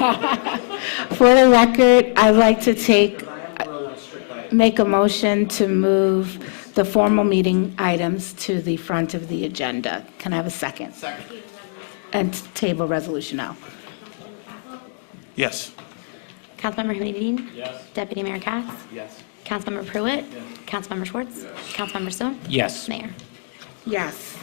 For the record, I'd like to make a motion to move the formal meeting items to the front of the agenda. Can I have a second? Second. And table resolution O. Yes. Councilmember Hamidine? Yes. Deputy Mayor Katz? Yes. Councilmember Pruitt? Yes. Councilmember Schwartz? Yes. Councilmember Stowe? Yes. Mayor? Yes.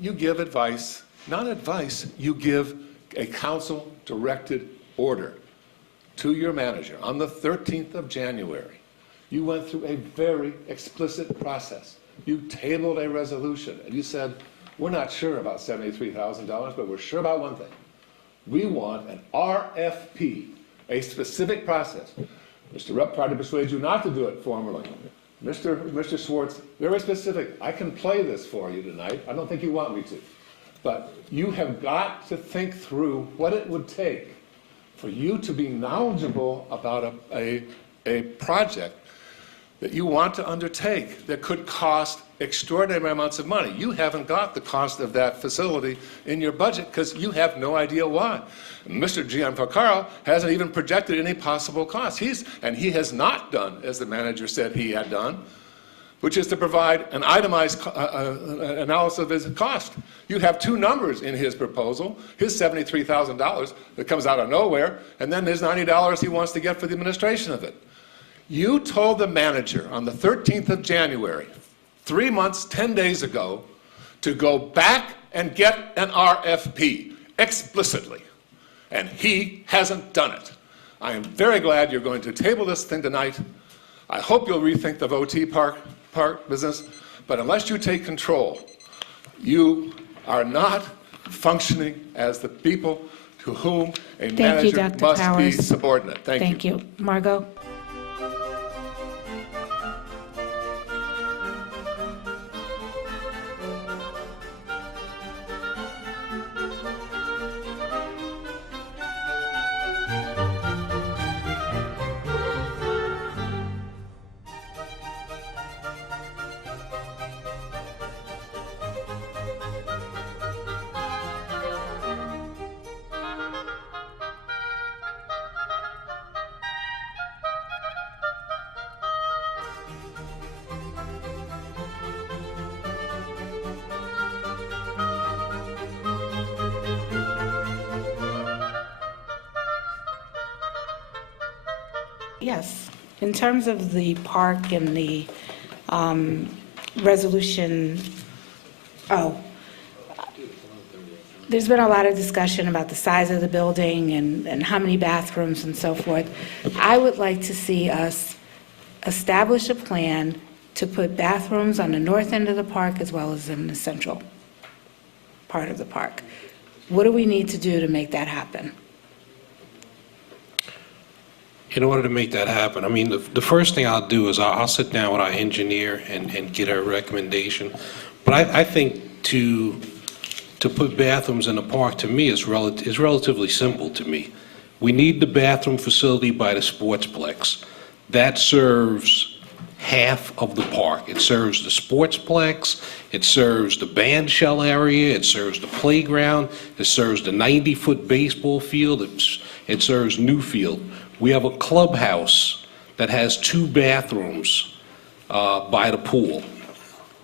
You give advice, not advice, you give a council-directed order to your manager on the 13th of January. You went through a very explicit process. You tabled a resolution, and you said, we're not sure about $73,000, but we're sure about one thing. We want an RFP, a specific process. Mr. Rupp tried to persuade you not to do it formally. Mr. Schwartz, very specific. I can play this for you tonight. I don't think you want me to. But you have got to think through what it would take for you to be knowledgeable about a project that you want to undertake that could cost extraordinary amounts of money. You haven't got the cost of that facility in your budget because you have no idea why. Mr. Gianfrancaro hasn't even projected any possible costs. He has not done, as the manager said he had done, which is to provide an itemized analysis of his cost. You have two numbers in his proposal, his $73,000 that comes out of nowhere, and then his $90 he wants to get for the administration of it. You told the manager on the 13th of January, 3 months, 10 days ago, to go back and get an RFP explicitly, and he hasn't done it. I am very glad you're going to table this thing tonight. I hope you'll rethink the VOT park business, but unless you take control, you are not functioning as the people to whom a manager must be subordinate. Thank you. Thank you. Margot? Yes. In terms of the park and the resolution, there's been a lot of discussion about the size of the building and how many bathrooms and so forth. I would like to see us establish a plan to put bathrooms on the north end of the park as well as in the central part of the park. What do we need to do to make that happen? In order to make that happen, I mean, the first thing I'll do is I'll sit down with our engineer and get a recommendation. But I think to put bathrooms in the park, to me, is relatively simple to me. We need the bathroom facility by the Sportsplex. That serves half of the park. It serves the Sportsplex, it serves the band shell area, it serves the playground, it serves the 90-foot baseball field, it serves Newfield. We have a clubhouse that has 2 bathrooms by the pool.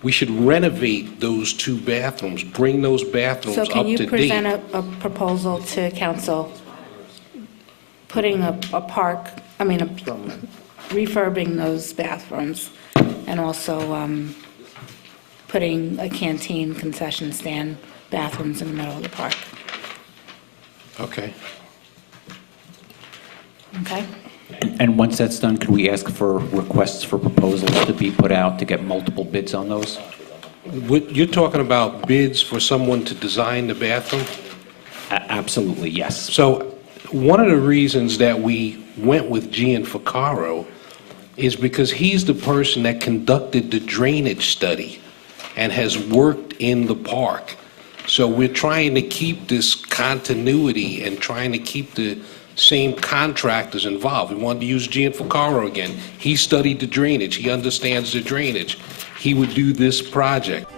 We should renovate those 2 bathrooms, bring those bathrooms up to date. So can you present a proposal to council putting a park, refurbing those bathrooms, and also putting a canteen, concession stand, bathrooms in the middle of the park. Okay. Okay? And once that's done, could we ask for requests for proposals to be put out to get multiple bids on those? You're talking about bids for someone to design the bathroom? Absolutely, yes. So one of the reasons that we went with Gianfacaro is because he's the person that conducted the drainage study and has worked in the park. So we're trying to keep this continuity and trying to keep the same contractors involved. We wanted to use Gianfacaro again. He studied the drainage. He understands the drainage. He would do this project.